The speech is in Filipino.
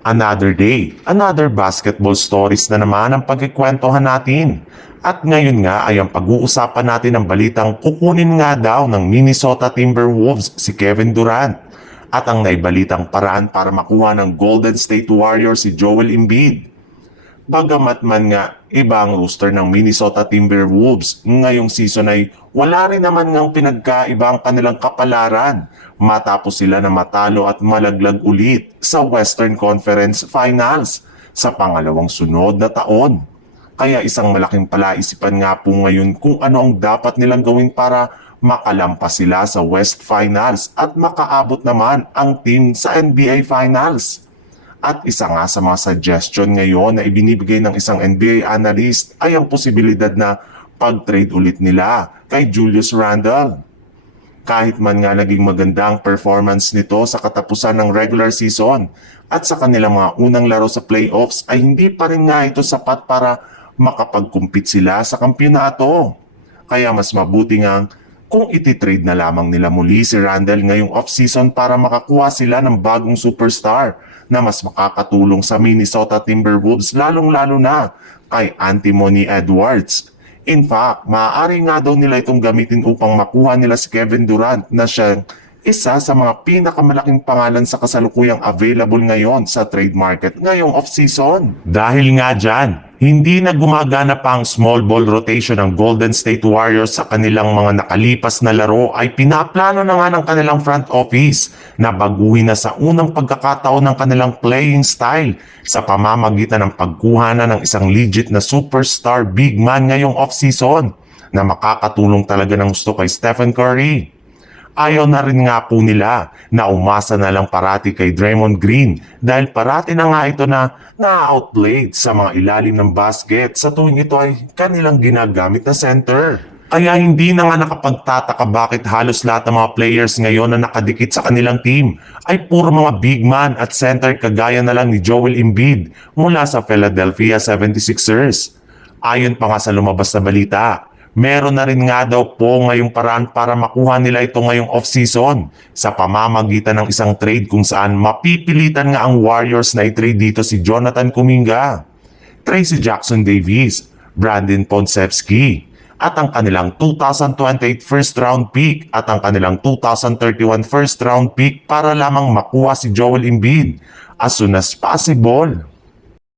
Another day, another basketball stories na naman ang pagkikwentuhan natin. At ngayon nga ay ang pag-uusapan natin ang balitang kukunin nga daw ng Minnesota Timberwolves si Kevin Durant. At ang naibalitang paraan para makuha ng Golden State Warriors si Joel Embiid. Bagamat man nga iba ang roster ng Minnesota Timberwolves ngayong season ay wala rin naman ngang pinagkaiba ang kanilang kapalaran matapos sila na matalo at malaglag ulit sa Western Conference Finals sa pangalawang sunod na taon. Kaya isang malaking palaisipan nga po ngayon kung ano ang dapat nilang gawin para makalampas sila sa West Finals at makaabot naman ang team sa NBA Finals. At isa nga sa mga suggestion ngayon na ibinibigay ng isang NBA analyst ay ang posibilidad na pag-trade ulit nila kay Julius Randle. Kahit man nga naging maganda ang performance nito sa katapusan ng regular season at sa kanilang mga unang laro sa playoffs ay hindi pa rin nga ito sapat para makapag-compete sila sa kampyonato. Kaya mas mabuti nga kung ititrade na lamang nila muli si Randle ngayong off-season para makakuha sila ng bagong superstar na mas makakatulong sa Minnesota Timberwolves lalong-lalo na kay Anthony Edwards. In fact, maaari nga daw nila itong gamitin upang makuha nila si Kevin Durant na siyang isa sa mga pinakamalaking pangalan sa kasalukuyang available ngayon sa trade market ngayong off-season. Dahil nga dyan, hindi na gumagana pa ang small ball rotation ng Golden State Warriors sa kanilang mga nakalipas na laro ay pinaplano na nga ng kanilang front office na baguhin na sa unang pagkakataon ng kanilang playing style sa pamamagitan ng pagkuha na ng isang legit na superstar big man ngayong off-season na makakatulong talaga ng gusto kay Stephen Curry. Ayaw na rin nga po nila na umasa na lang parati kay Draymond Green dahil parati na nga ito na na-outplayed sa mga ilalim ng basket sa tuwing ito ay kanilang ginagamit na center. Kaya hindi na nga nakapagtataka bakit halos lahat ng mga players ngayon na nakadikit sa kanilang team ay puro mga big man at center kagaya na lang ni Joel Embiid mula sa Philadelphia 76ers. Ayon pa nga sa lumabas na balita, meron na rin nga daw po ngayong paraan para makuha nila ito ngayong off-season sa pamamagitan ng isang trade kung saan mapipilitan nga ang Warriors na i-trade dito si Jonathan Kuminga, Tracy Jackson Davis, Brandon Podziemski, at ang kanilang 2028 first round pick at ang kanilang 2031 first round pick para lamang makuha si Joel Embiid as soon as possible.